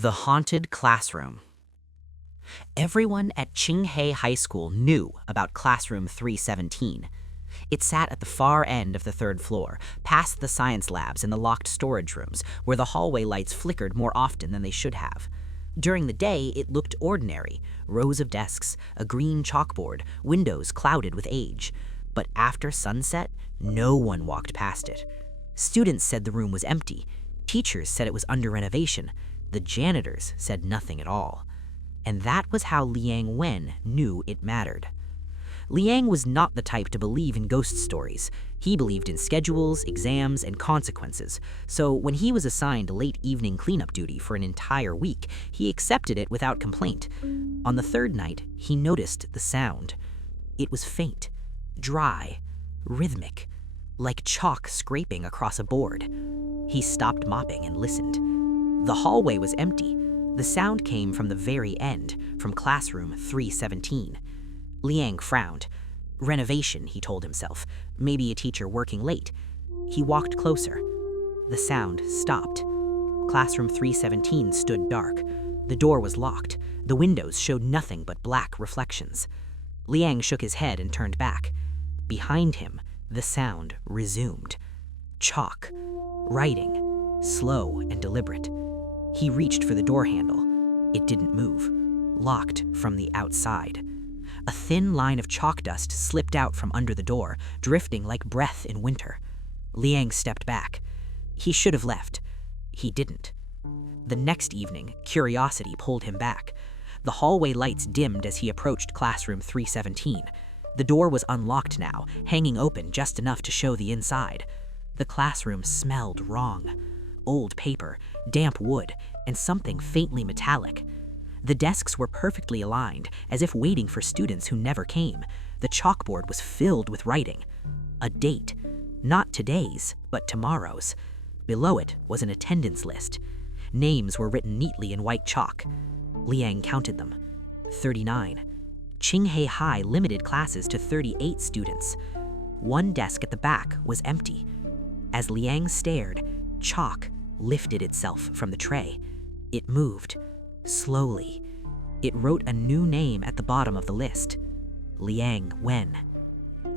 The Haunted Classroom. Everyone at Qinghai High School knew about Classroom 317. It sat at the far end of the third floor, past the science labs and the locked storage rooms, where the hallway lights flickered more often than they should have. During the day, it looked ordinary: rows of desks, a green chalkboard, windows clouded with age. But after sunset, no one walked past it. Students said the room was empty. Teachers said it was under renovation. The janitors said nothing at all. And that was how Liang Wen knew it mattered. Liang was not the type to believe in ghost stories. He believed in schedules, exams, and consequences. So when he was assigned late evening cleanup duty for an entire week, he accepted it without complaint. On the third night, he noticed the sound. It was faint, dry, rhythmic, like chalk scraping across a board. He stopped mopping and listened. The hallway was empty. The sound came from the very end, from classroom 317. Liang frowned. Renovation, he told himself. Maybe a teacher working late. He walked closer. The sound stopped. Classroom 317 stood dark. The door was locked. The windows showed nothing but black reflections. Liang shook his head and turned back. Behind him, the sound resumed. Chalk. Writing. Slow and deliberate. He reached for the door handle. It didn't move. Locked from the outside. A thin line of chalk dust slipped out from under the door, drifting like breath in winter. Liang stepped back. He should have left. He didn't. The next evening, curiosity pulled him back. The hallway lights dimmed as he approached classroom 317. The door was unlocked now, hanging open just enough to show the inside. The classroom smelled wrong. Old paper, damp wood, and something faintly metallic. The desks were perfectly aligned, as if waiting for students who never came. The chalkboard was filled with writing. A date. Not today's, but tomorrow's. Below it was an attendance list. Names were written neatly in white chalk. Liang counted them. 39. Qinghai High limited classes to 38 students. One desk at the back was empty. As Liang stared, chalk lifted itself from the tray. It moved. Slowly. It wrote a new name at the bottom of the list. Liang Wen.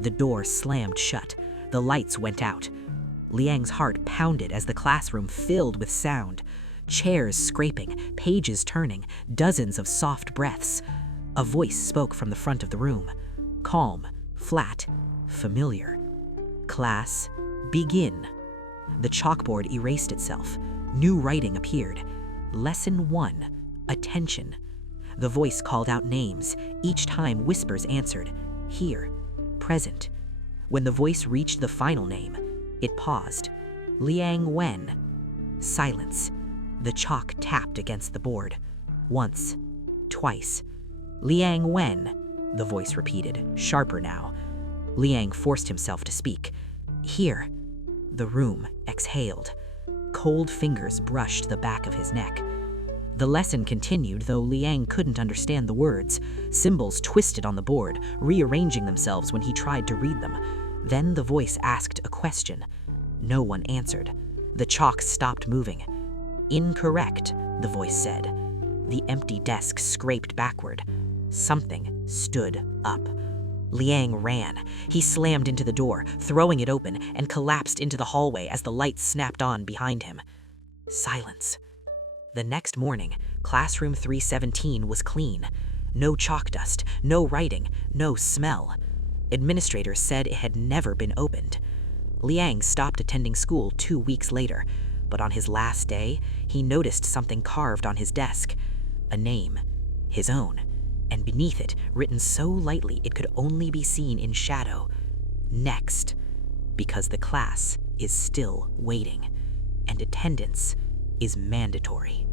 The door slammed shut. The lights went out. Liang's heart pounded as the classroom filled with sound. Chairs scraping, pages turning, dozens of soft breaths. A voice spoke from the front of the room. Calm, flat, familiar. Class, begin. The chalkboard erased itself. New writing appeared. Lesson 1. Attention. The voice called out names. Each time whispers answered. Here. Present. When the voice reached the final name, it paused. Liang Wen. Silence. The chalk tapped against the board. Once. Twice. Liang Wen, the voice repeated, sharper now. Liang forced himself to speak. Here. The room exhaled. Cold fingers brushed the back of his neck. The lesson continued, though Liang couldn't understand the words. Symbols twisted on the board, rearranging themselves when he tried to read them. Then the voice asked a question. No one answered. The chalk stopped moving. Incorrect, the voice said. The empty desk scraped backward. Something stood up. Liang ran. He slammed into the door, throwing it open, and collapsed into the hallway as the lights snapped on behind him. Silence. The next morning, classroom 317 was clean. No chalk dust, no writing, no smell. Administrators said it had never been opened. Liang stopped attending school 2 weeks later, but on his last day, he noticed something carved on his desk. A name. His own. And beneath it, written so lightly it could only be seen in shadow. Next. Because the class is still waiting, and attendance is mandatory.